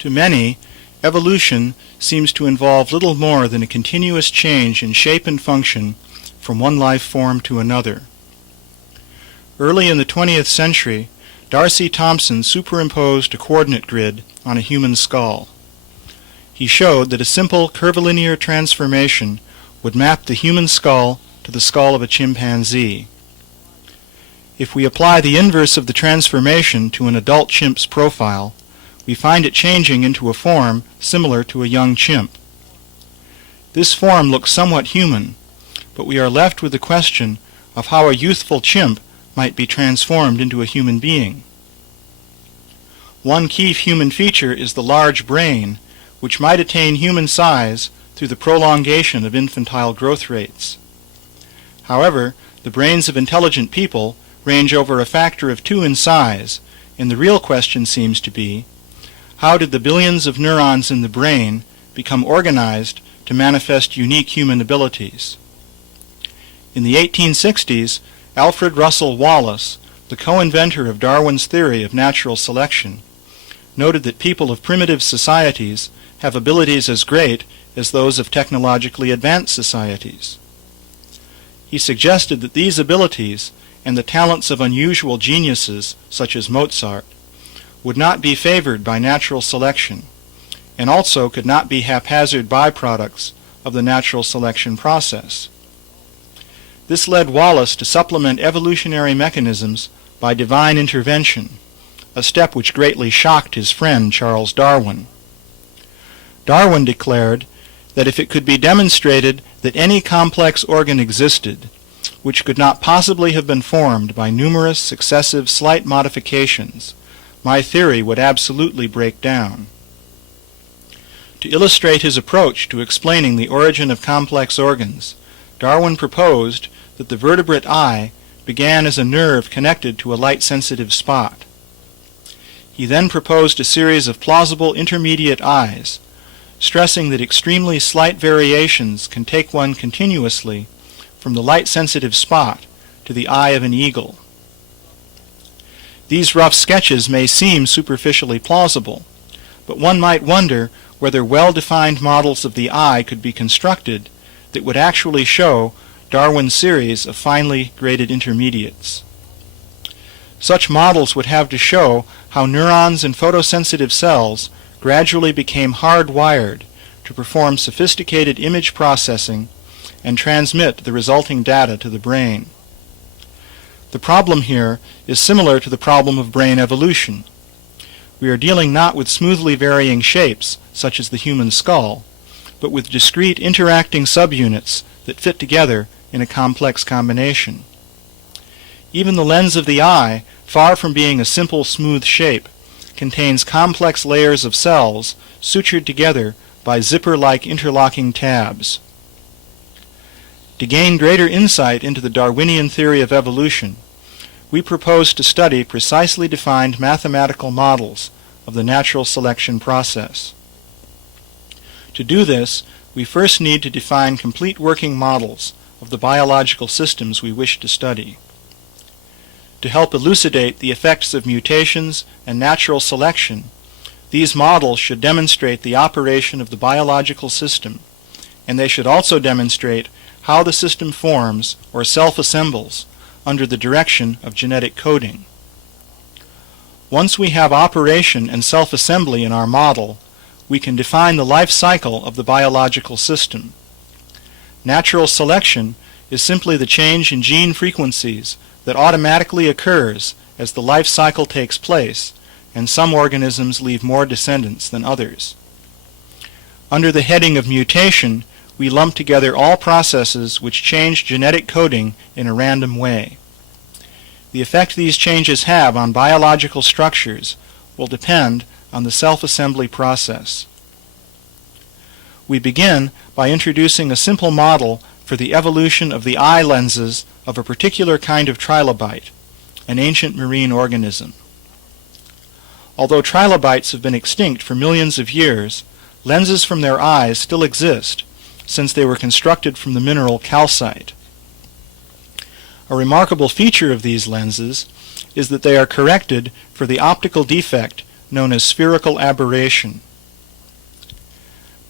To many, evolution seems to involve little more than a continuous change in shape and function from one life form to another. Early in the 20th century, D'Arcy Thompson superimposed a coordinate grid on a human skull. He showed that a simple curvilinear transformation would map the human skull to the skull of a chimpanzee. If we apply the inverse of the transformation to an adult chimp's profile, we find it changing into a form similar to a young chimp. This form looks somewhat human, but we are left with the question of how a youthful chimp might be transformed into a human being. One key human feature is the large brain, which might attain human size through the prolongation of infantile growth rates. However, the brains of intelligent people range over a factor of 2 in size, and the real question seems to be, how did the billions of neurons in the brain become organized to manifest unique human abilities? In the 1860s, Alfred Russel Wallace, the co-inventor of Darwin's theory of natural selection, noted that people of primitive societies have abilities as great as those of technologically advanced societies. He suggested that these abilities and the talents of unusual geniuses, such as Mozart, would not be favored by natural selection, and also could not be haphazard byproducts of the natural selection process. This led Wallace to supplement evolutionary mechanisms by divine intervention, a step which greatly shocked his friend Charles Darwin. Darwin declared that if it could be demonstrated that any complex organ existed, which could not possibly have been formed by numerous successive slight modifications, my theory would absolutely break down. To illustrate his approach to explaining the origin of complex organs, Darwin proposed that the vertebrate eye began as a nerve connected to a light-sensitive spot. He then proposed a series of plausible intermediate eyes, stressing that extremely slight variations can take one continuously from the light-sensitive spot to the eye of an eagle. These rough sketches may seem superficially plausible, but one might wonder whether well-defined models of the eye could be constructed that would actually show Darwin's series of finely graded intermediates. Such models would have to show how neurons in photosensitive cells gradually became hardwired to perform sophisticated image processing and transmit the resulting data to the brain. The problem here is similar to the problem of brain evolution. We are dealing not with smoothly varying shapes, such as the human skull, but with discrete interacting subunits that fit together in a complex combination. Even the lens of the eye, far from being a simple smooth shape, contains complex layers of cells sutured together by zipper-like interlocking tabs. To gain greater insight into the Darwinian theory of evolution, we propose to study precisely defined mathematical models of the natural selection process. To do this, we first need to define complete working models of the biological systems we wish to study. To help elucidate the effects of mutations and natural selection, these models should demonstrate the operation of the biological system, and they should also demonstrate how the system forms or self-assembles under the direction of genetic coding. Once we have operation and self-assembly in our model, we can define the life cycle of the biological system. Natural selection is simply the change in gene frequencies that automatically occurs as the life cycle takes place, and some organisms leave more descendants than others. Under the heading of mutation, we lump together all processes which change genetic coding in a random way. The effect these changes have on biological structures will depend on the self-assembly process. We begin by introducing a simple model for the evolution of the eye lenses of a particular kind of trilobite, an ancient marine organism. Although trilobites have been extinct for millions of years, lenses from their eyes still exist, since they were constructed from the mineral calcite. A remarkable feature of these lenses is that they are corrected for the optical defect known as spherical aberration,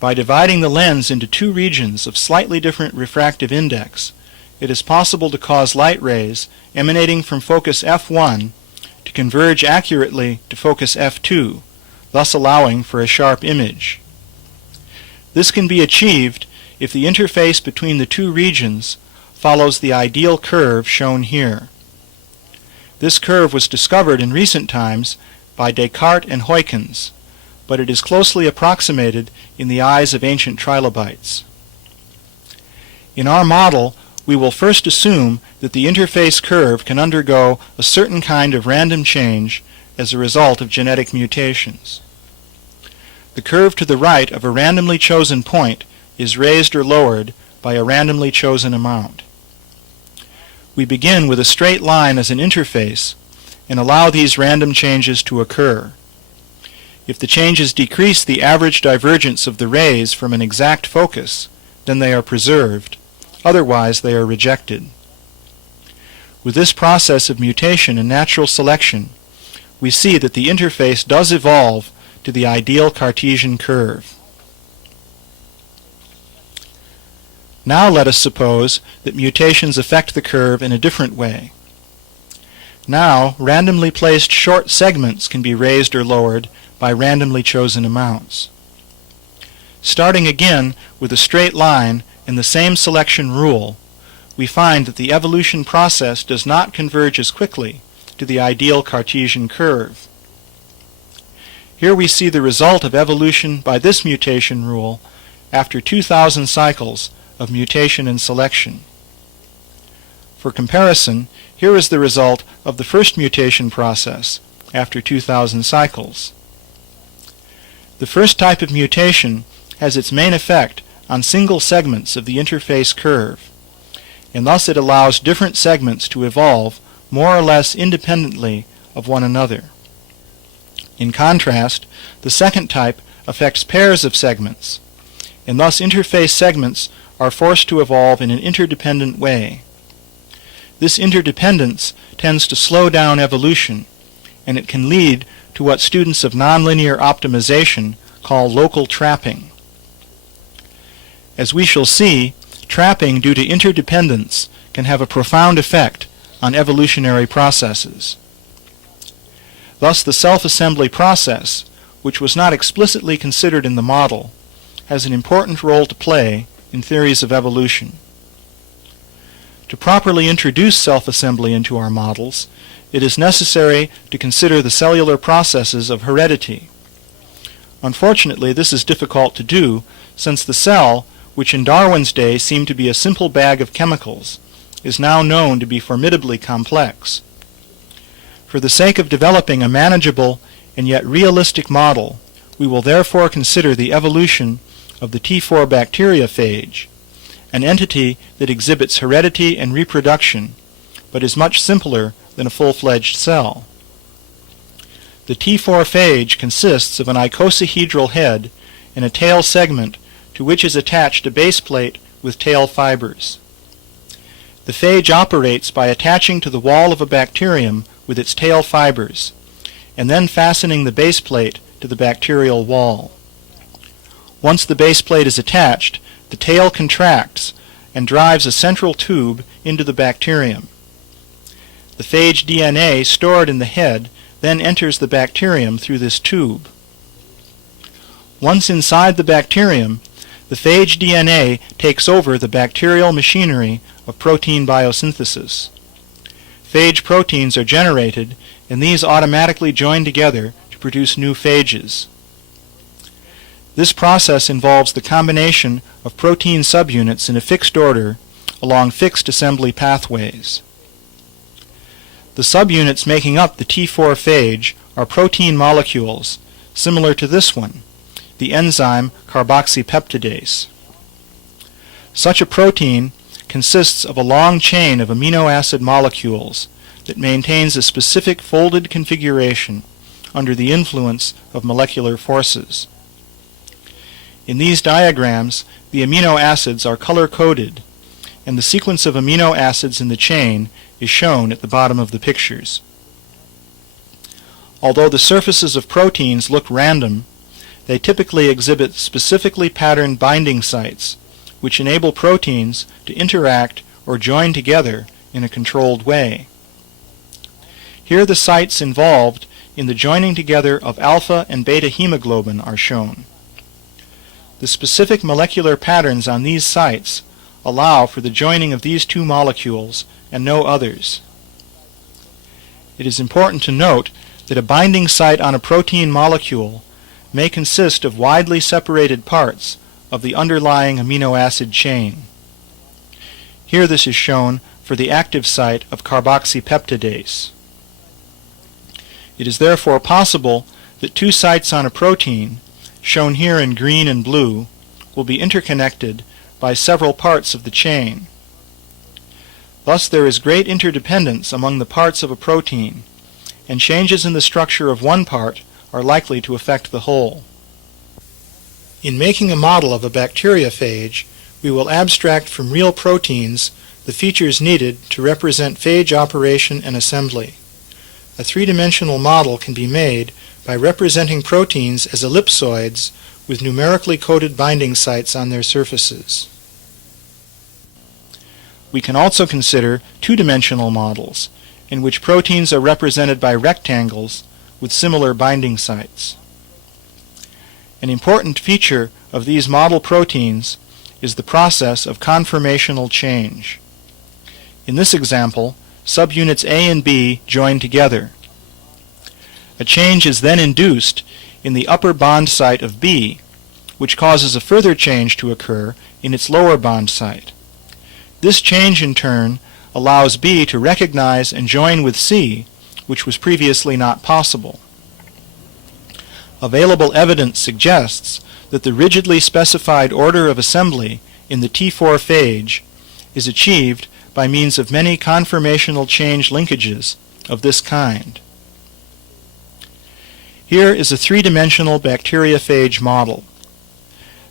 By dividing the lens into two regions of slightly different refractive index, it is possible to cause light rays emanating from focus f1 to converge accurately to focus f2, thus allowing for a sharp image. This can be achieved if the interface between the two regions follows the ideal curve shown here. This curve was discovered in recent times by Descartes and Huygens, but it is closely approximated in the eyes of ancient trilobites. In our model, we will first assume that the interface curve can undergo a certain kind of random change as a result of genetic mutations. The curve to the right of a randomly chosen point is raised or lowered by a randomly chosen amount. We begin with a straight line as an interface and allow these random changes to occur. If the changes decrease the average divergence of the rays from an exact focus, then they are preserved. Otherwise, they are rejected. With this process of mutation and natural selection, we see that the interface does evolve to the ideal Cartesian curve. Now let us suppose that mutations affect the curve in a different way. Now, randomly placed short segments can be raised or lowered by randomly chosen amounts. Starting again with a straight line and the same selection rule, we find that the evolution process does not converge as quickly to the ideal Cartesian curve. Here we see the result of evolution by this mutation rule after 2,000 cycles of mutation and selection. For comparison, here is the result of the first mutation process after 2,000 cycles. The first type of mutation has its main effect on single segments of the interface curve, and thus it allows different segments to evolve more or less independently of one another. In contrast, the second type affects pairs of segments, and thus interface segments are forced to evolve in an interdependent way. This interdependence tends to slow down evolution, and it can lead to what students of nonlinear optimization call local trapping. As we shall see, trapping due to interdependence can have a profound effect on evolutionary processes. Thus, the self-assembly process, which was not explicitly considered in the model, has an important role to play in theories of evolution. To properly introduce self-assembly into our models, it is necessary to consider the cellular processes of heredity. Unfortunately, this is difficult to do, since the cell, which in Darwin's day seemed to be a simple bag of chemicals, is now known to be formidably complex. For the sake of developing a manageable and yet realistic model, we will therefore consider the evolution of the T4 bacteriophage, an entity that exhibits heredity and reproduction, but is much simpler than a full-fledged cell. The T4 phage consists of an icosahedral head and a tail segment to which is attached a base plate with tail fibers. The phage operates by attaching to the wall of a bacterium with its tail fibers, and then fastening the base plate to the bacterial wall. Once the base plate is attached, the tail contracts and drives a central tube into the bacterium. The phage DNA stored in the head then enters the bacterium through this tube. Once inside the bacterium, the phage DNA takes over the bacterial machinery of protein biosynthesis. Phage proteins are generated, and these automatically join together to produce new phages. This process involves the combination of protein subunits in a fixed order along fixed assembly pathways. The subunits making up the T4 phage are protein molecules, similar to this one, the enzyme carboxypeptidase. Such a protein consists of a long chain of amino acid molecules that maintains a specific folded configuration under the influence of molecular forces. In these diagrams, the amino acids are color-coded, and the sequence of amino acids in the chain is shown at the bottom of the pictures. Although the surfaces of proteins look random, they typically exhibit specifically patterned binding sites, which enable proteins to interact or join together in a controlled way. Here the sites involved in the joining together of alpha and beta hemoglobin are shown. The specific molecular patterns on these sites allow for the joining of these two molecules and no others. It is important to note that a binding site on a protein molecule may consist of widely separated parts of the underlying amino acid chain. Here this is shown for the active site of carboxypeptidase. It is therefore possible that two sites on a protein, shown here in green and blue, will be interconnected by several parts of the chain. Thus there is great interdependence among the parts of a protein, and changes in the structure of one part are likely to affect the whole. In making a model of a bacteriophage, we will abstract from real proteins the features needed to represent phage operation and assembly. A three-dimensional model can be made by representing proteins as ellipsoids with numerically coded binding sites on their surfaces. We can also consider two-dimensional models, in which proteins are represented by rectangles with similar binding sites. An important feature of these model proteins is the process of conformational change. In this example, subunits A and B join together. A change is then induced in the upper bond site of B, which causes a further change to occur in its lower bond site. This change, in turn, allows B to recognize and join with C, which was previously not possible. Available evidence suggests that the rigidly specified order of assembly in the T4 phage is achieved by means of many conformational change linkages of this kind. Here is a three-dimensional bacteriophage model.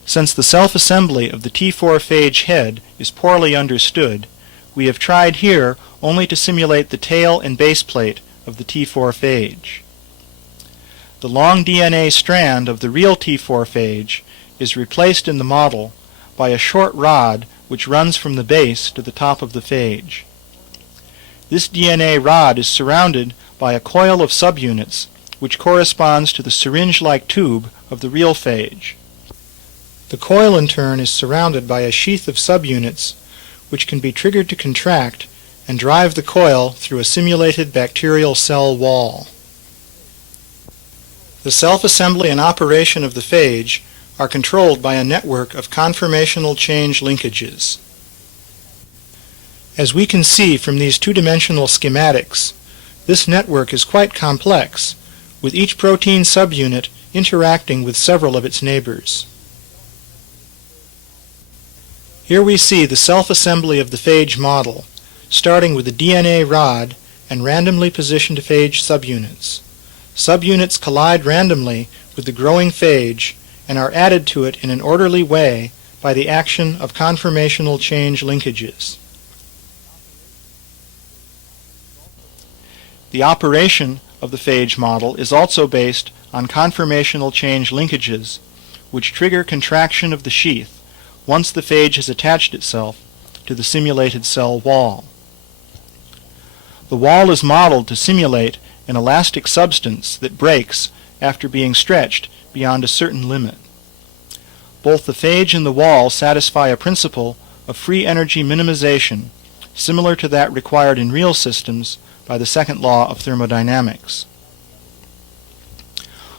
Since the self-assembly of the T4 phage head is poorly understood, we have tried here only to simulate the tail and base plate of the T4 phage. The long DNA strand of the real T4 phage is replaced in the model by a short rod which runs from the base to the top of the phage. This DNA rod is surrounded by a coil of subunits which corresponds to the syringe-like tube of the real phage. The coil in turn is surrounded by a sheath of subunits which can be triggered to contract and drive the coil through a simulated bacterial cell wall. The self-assembly and operation of the phage are controlled by a network of conformational change linkages. As we can see from these two-dimensional schematics, this network is quite complex, with each protein subunit interacting with several of its neighbors. Here we see the self-assembly of the phage model, starting with the DNA rod and randomly positioned phage subunits. Subunits collide randomly with the growing phage and are added to it in an orderly way by the action of conformational change linkages. The operation of the phage model is also based on conformational change linkages, which trigger contraction of the sheath once the phage has attached itself to the simulated cell wall. The wall is modeled to simulate an elastic substance that breaks after being stretched beyond a certain limit. Both the phage and the wall satisfy a principle of free energy minimization similar to that required in real systems by the second law of thermodynamics.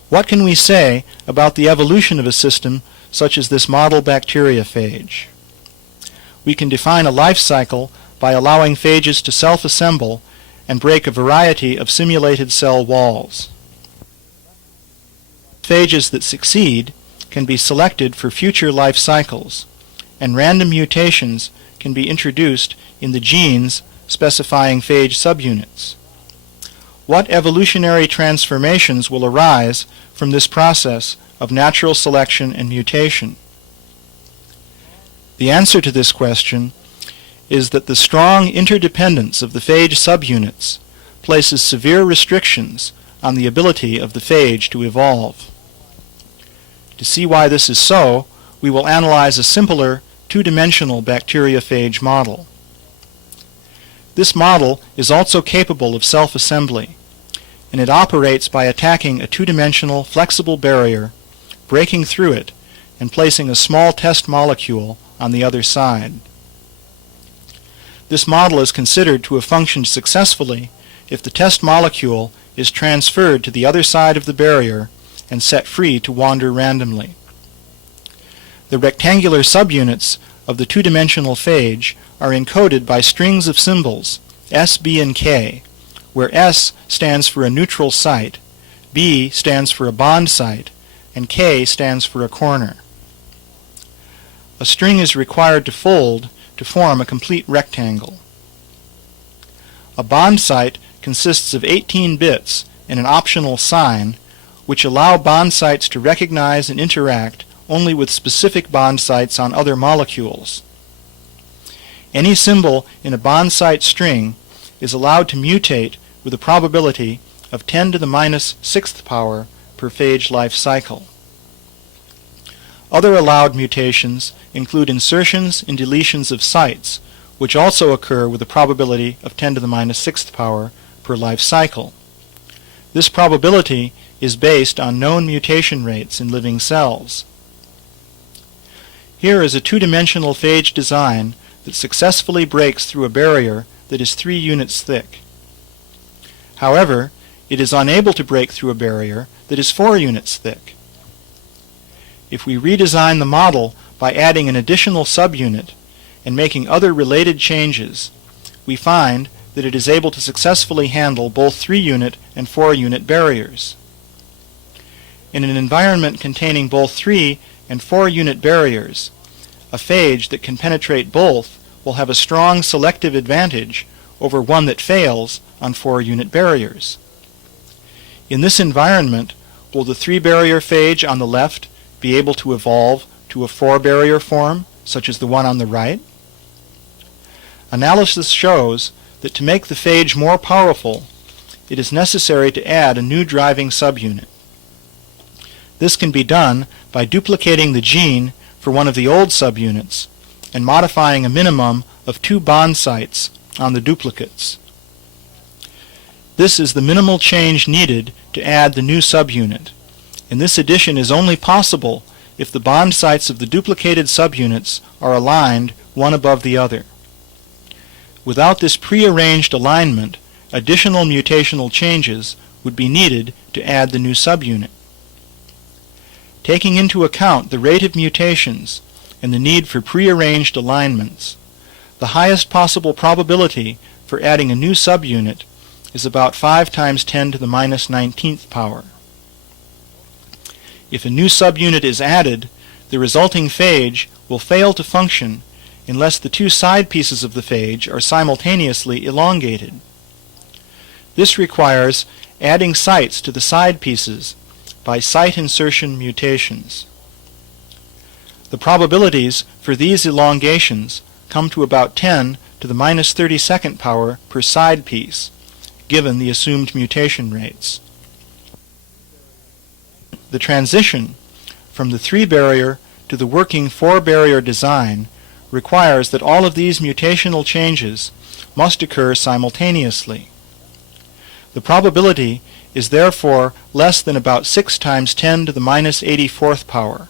What can we say about the evolution of a system such as this model bacteriophage? We can define a life cycle by allowing phages to self-assemble and break a variety of simulated cell walls. Phages that succeed can be selected for future life cycles, and random mutations can be introduced in the genes specifying phage subunits. What evolutionary transformations will arise from this process of natural selection and mutation? The answer to this question is that the strong interdependence of the phage subunits places severe restrictions on the ability of the phage to evolve. To see why this is so, we will analyze a simpler, two-dimensional bacteriophage model. This model is also capable of self-assembly, and it operates by attacking a two-dimensional flexible barrier, breaking through it, and placing a small test molecule on the other side. This model is considered to have functioned successfully if the test molecule is transferred to the other side of the barrier and set free to wander randomly. The rectangular subunits of the two-dimensional phage are encoded by strings of symbols S, B, and K, where S stands for a neutral site, B stands for a bond site, and K stands for a corner. A string is required to fold to form a complete rectangle. A bond site consists of 18 bits and an optional sign, which allow bond sites to recognize and interact only with specific bond sites on other molecules. Any symbol in a bond site string is allowed to mutate with a probability of 10 to the minus 6th power per phage life cycle. Other allowed mutations include insertions and deletions of sites, which also occur with a probability of 10 to the minus 6th power per life cycle. This probability is based on known mutation rates in living cells. Here is a two-dimensional phage design that successfully breaks through a barrier that is 3 units thick. However, it is unable to break through a barrier that is 4 units thick. If we redesign the model by adding an additional subunit and making other related changes, we find that it is able to successfully handle both 3-unit and 4-unit barriers. In an environment containing both 3 and 4-unit barriers, a phage that can penetrate both will have a strong selective advantage over one that fails on 4-unit barriers. In this environment, will the 3-barrier phage on the left be able to evolve to a 4-barrier form, such as the one on the right? Analysis shows that to make the phage more powerful, it is necessary to add a new driving subunit. This can be done by duplicating the gene for one of the old subunits and modifying a minimum of 2 bond sites on the duplicates. This is the minimal change needed to add the new subunit, and this addition is only possible if the bond sites of the duplicated subunits are aligned one above the other. Without this prearranged alignment, additional mutational changes would be needed to add the new subunit. Taking into account the rate of mutations and the need for prearranged alignments, the highest possible probability for adding a new subunit is about 5 times 10 to the minus 19th power. If a new subunit is added, the resulting phage will fail to function unless the 2 side pieces of the phage are simultaneously elongated. This requires adding sites to the side pieces by site insertion mutations. The probabilities for these elongations come to about 10 to the minus 32nd power per side piece, given the assumed mutation rates. The transition from the 3-barrier to the working 4-barrier design requires that all of these mutational changes must occur simultaneously. The probability is therefore less than about 6 times 10 to the minus 84th power,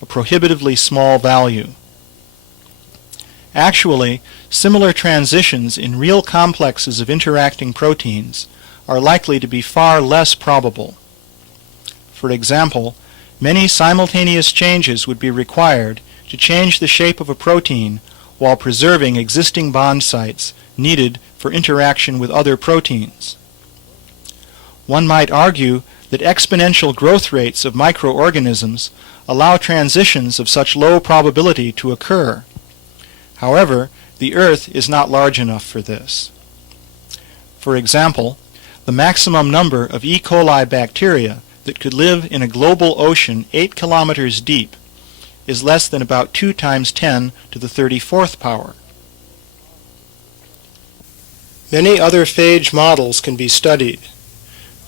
a prohibitively small value. Actually, similar transitions in real complexes of interacting proteins are likely to be far less probable. For example, many simultaneous changes would be required to change the shape of a protein while preserving existing bond sites needed for interaction with other proteins. One might argue that exponential growth rates of microorganisms allow transitions of such low probability to occur. However, the Earth is not large enough for this. For example, the maximum number of E. coli bacteria that could live in a global ocean 8 kilometers deep is less than about 2 times 10 to the 34th power. Many other phage models can be studied.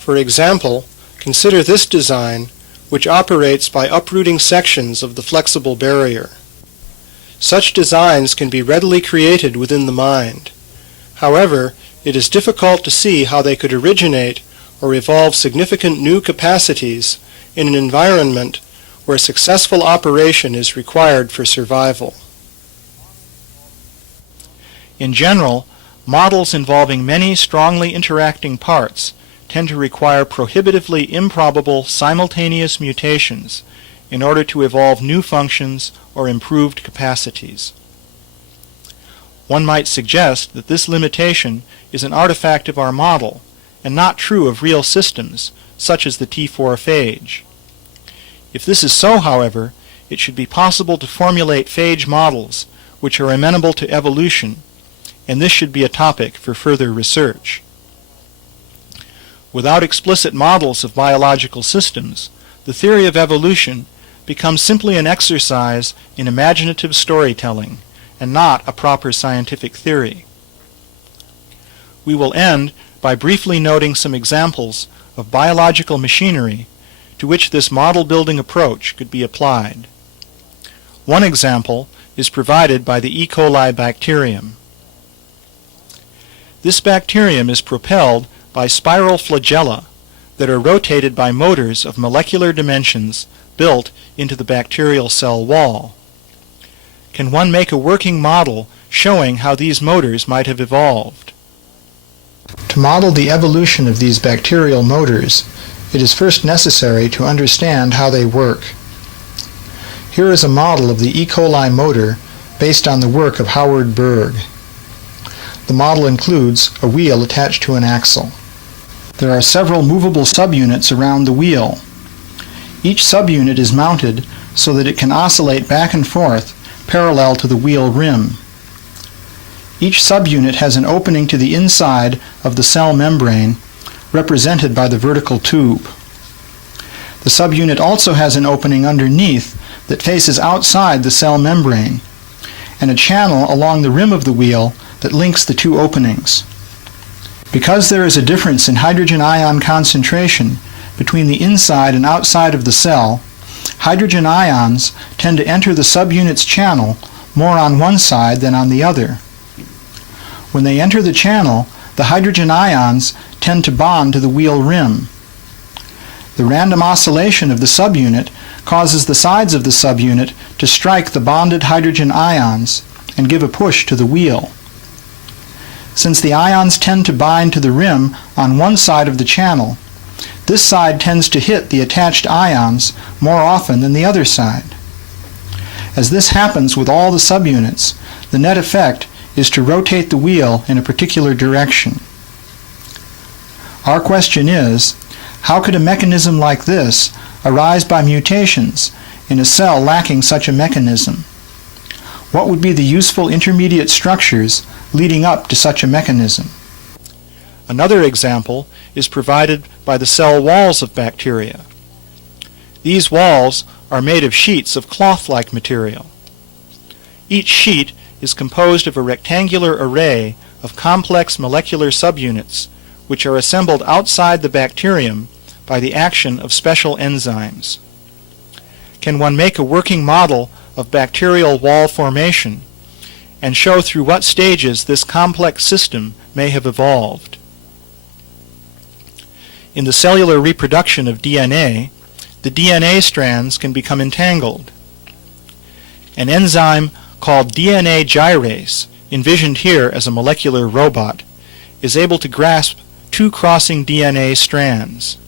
For example, consider this design which operates by uprooting sections of the flexible barrier. Such designs can be readily created within the mind. However, it is difficult to see how they could originate or evolve significant new capacities in an environment where successful operation is required for survival. In general, models involving many strongly interacting parts tend to require prohibitively improbable simultaneous mutations in order to evolve new functions or improved capacities. One might suggest that this limitation is an artifact of our model and not true of real systems, such as the T4 phage. If this is so, however, it should be possible to formulate phage models which are amenable to evolution, and this should be a topic for further research. Without explicit models of biological systems, the theory of evolution becomes simply an exercise in imaginative storytelling and not a proper scientific theory. We will end by briefly noting some examples of biological machinery to which this model-building approach could be applied. One example is provided by the E. coli bacterium. This bacterium is propelled by spiral flagella that are rotated by motors of molecular dimensions built into the bacterial cell wall. Can one make a working model showing how these motors might have evolved? To model the evolution of these bacterial motors, it is first necessary to understand how they work. Here is a model of the E. coli motor based on the work of Howard Berg. The model includes a wheel attached to an axle. There are several movable subunits around the wheel. Each subunit is mounted so that it can oscillate back and forth parallel to the wheel rim. Each subunit has an opening to the inside of the cell membrane, represented by the vertical tube. The subunit also has an opening underneath that faces outside the cell membrane, and a channel along the rim of the wheel that links the two openings. Because there is a difference in hydrogen ion concentration between the inside and outside of the cell, hydrogen ions tend to enter the subunit's channel more on one side than on the other. When they enter the channel, the hydrogen ions tend to bond to the wheel rim. The random oscillation of the subunit causes the sides of the subunit to strike the bonded hydrogen ions and give a push to the wheel. Since the ions tend to bind to the rim on one side of the channel, this side tends to hit the attached ions more often than the other side. As this happens with all the subunits, the net effect is to rotate the wheel in a particular direction. Our question is, how could a mechanism like this arise by mutations in a cell lacking such a mechanism? What would be the useful intermediate structures leading up to such a mechanism? Another example is provided by the cell walls of bacteria. These walls are made of sheets of cloth-like material. Each sheet is composed of a rectangular array of complex molecular subunits which are assembled outside the bacterium by the action of special enzymes. Can one make a working model of bacterial wall formation and show through what stages this complex system may have evolved? In the cellular reproduction of DNA, the DNA strands can become entangled. An enzyme called DNA gyrase, envisioned here as a molecular robot, is able to grasp two crossing DNA strands.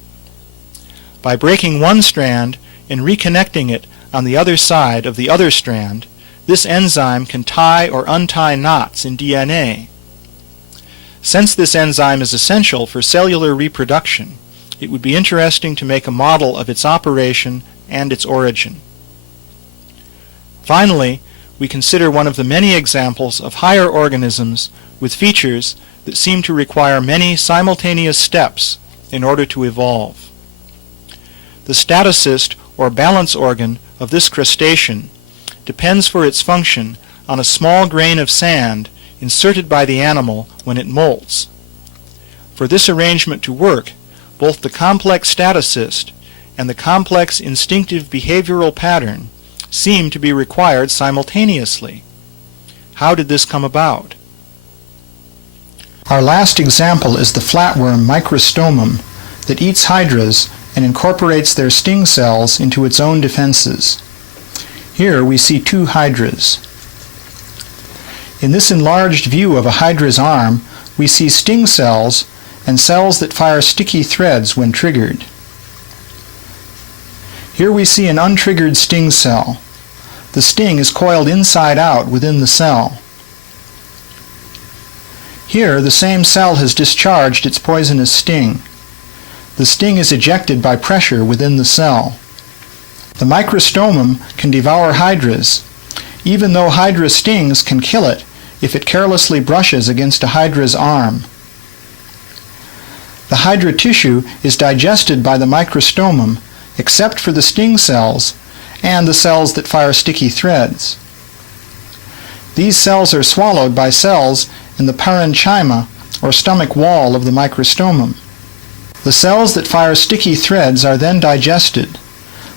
By breaking one strand and reconnecting it on the other side of the other strand, this enzyme can tie or untie knots in DNA. Since this enzyme is essential for cellular reproduction, it would be interesting to make a model of its operation and its origin. Finally, we consider one of the many examples of higher organisms with features that seem to require many simultaneous steps in order to evolve. The statocyst or balance organ of this crustacean depends for its function on a small grain of sand inserted by the animal when it molts. For this arrangement to work, both the complex statocyst and the complex instinctive behavioral pattern seem to be required simultaneously. How did this come about? Our last example is the flatworm Microstomum that eats hydras and incorporates their sting cells into its own defenses. Here we see two hydras. In this enlarged view of a hydra's arm, we see sting cells and cells that fire sticky threads when triggered. Here we see an untriggered sting cell. The sting is coiled inside out within the cell. Here, the same cell has discharged its poisonous sting. The sting is ejected by pressure within the cell. The microstomum can devour hydras, even though hydra stings can kill it if it carelessly brushes against a hydra's arm. The hydra tissue is digested by the microstomum except for the sting cells and the cells that fire sticky threads. These cells are swallowed by cells in the parenchyma, or stomach wall, of the microstomum. The cells that fire sticky threads are then digested,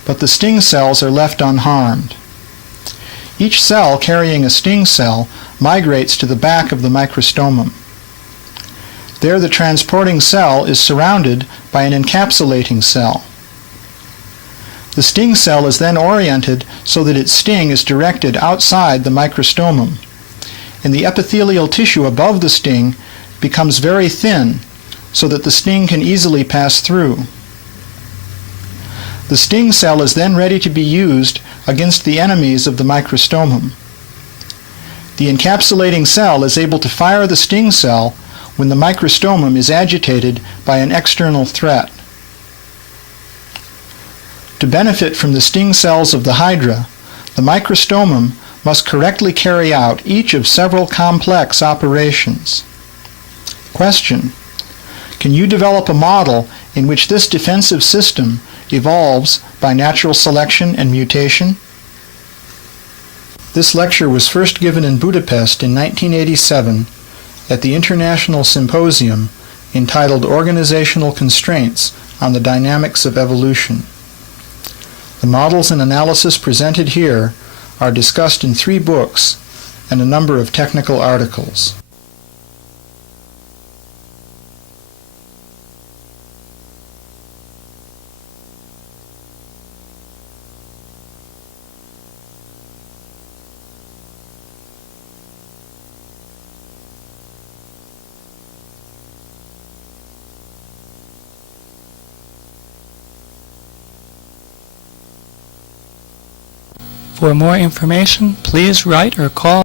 but the sting cells are left unharmed. Each cell carrying a sting cell migrates to the back of the microstomum. There the transporting cell is surrounded by an encapsulating cell. The sting cell is then oriented so that its sting is directed outside the microstomum, and the epithelial tissue above the sting becomes very thin so that the sting can easily pass through. The sting cell is then ready to be used against the enemies of the microstomum. The encapsulating cell is able to fire the sting cell when the microstomum is agitated by an external threat. To benefit from the sting cells of the hydra, the microstomum must correctly carry out each of several complex operations. Question: can you develop a model in which this defensive system evolves by natural selection and mutation? This lecture was first given in Budapest in 1987 at the International Symposium entitled Organizational Constraints on the Dynamics of Evolution. The models and analysis presented here are discussed in 3 books and a number of technical articles. For more information, please write or call